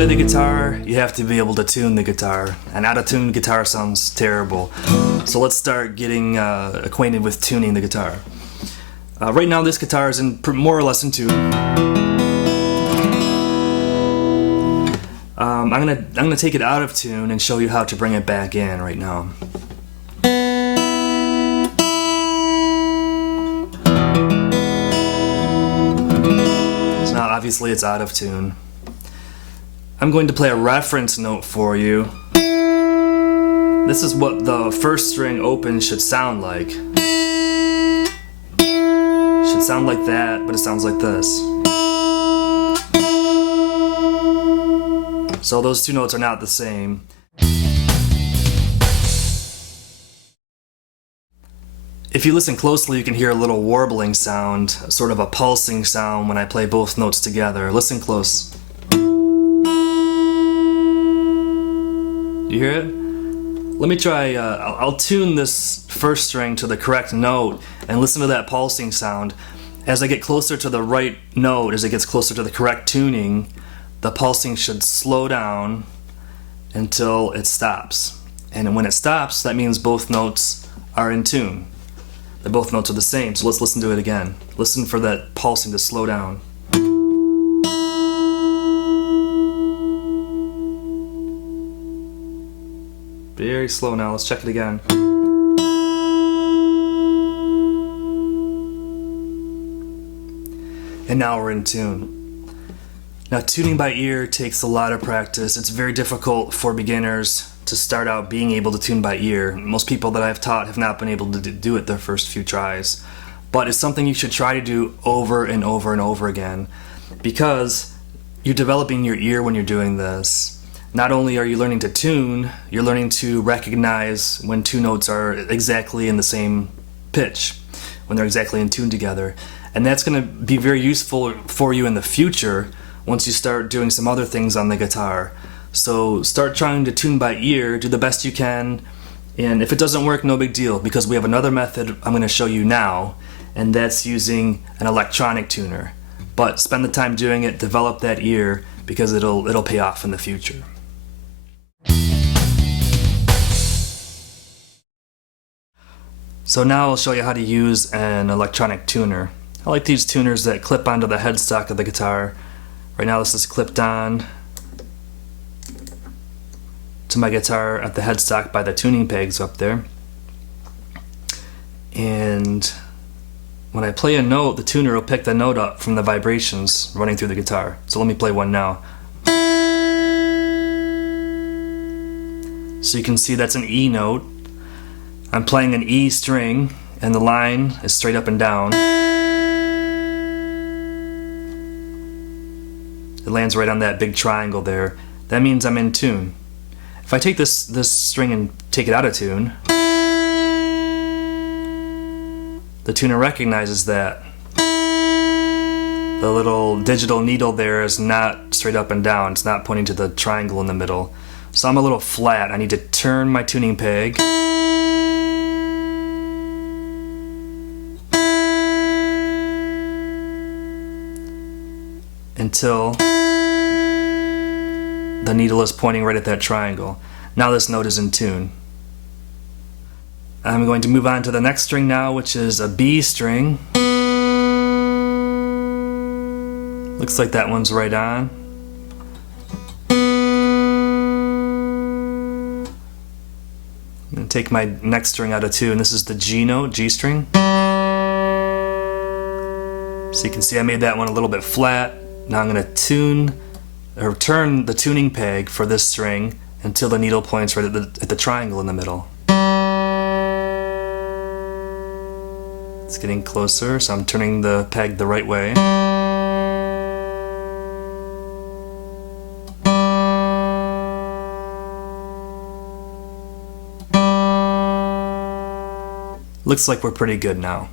play the guitar, you have to be able to tune the guitar. An out-of-tune guitar sounds terrible. So let's start getting acquainted with tuning the guitar. Right now this guitar is more or less in tune. I'm gonna take it out of tune and show you how to bring it back in right now. So now obviously it's out of tune. I'm going to play a reference note for you. This is what the first string open should sound like. Should sound like that, but it sounds like this. So those two notes are not the same. If you listen closely, you can hear a little warbling sound, sort of a pulsing sound when I play both notes together. Listen close. You hear it? Let me try, I'll tune this first string to the correct note and listen to that pulsing sound. As I get closer to the right note, as it gets closer to the correct tuning, the pulsing should slow down until it stops. And when it stops, that means both notes are in tune. Both notes are the same, so let's listen to it again. Listen for that pulsing to slow down. Very slow now, let's check it again. And now we're in tune. Now tuning by ear takes a lot of practice. It's very difficult for beginners to start out being able to tune by ear. Most people that I've taught have not been able to do it their first few tries. But it's something you should try to do over and over and over again, because you're developing your ear when you're doing this. Not only are you learning to tune, you're learning to recognize when two notes are exactly in the same pitch, when they're exactly in tune together. And that's going to be very useful for you in the future once you start doing some other things on the guitar. So start trying to tune by ear, do the best you can, and if it doesn't work, no big deal, because we have another method I'm going to show you now, and that's using an electronic tuner. But spend the time doing it, develop that ear, because it'll pay off in the future. So now I'll show you how to use an electronic tuner. I like these tuners that clip onto the headstock of the guitar. Right now this is clipped on to my guitar at the headstock by the tuning pegs up there. And when I play a note, the tuner will pick the note up from the vibrations running through the guitar. So let me play one now. So you can see that's an E note. I'm playing an E string and the line is straight up and down. It lands right on that big triangle there. That means I'm in tune. If I take this string and take it out of tune, the tuner recognizes that the little digital needle there is not straight up and down. It's not pointing to the triangle in the middle. So I'm a little flat. I need to turn my tuning peg until the needle is pointing right at that triangle. Now this note is in tune. I'm going to move on to the next string now, which is a B string. Looks like that one's right on. I'm going to take my next string out of tune. This is the G note, G string. So you can see I made that one a little bit flat. Now I'm going to turn the tuning peg for this string until the needle points right at the triangle in the middle. It's getting closer, so I'm turning the peg the right way. Looks like we're pretty good now.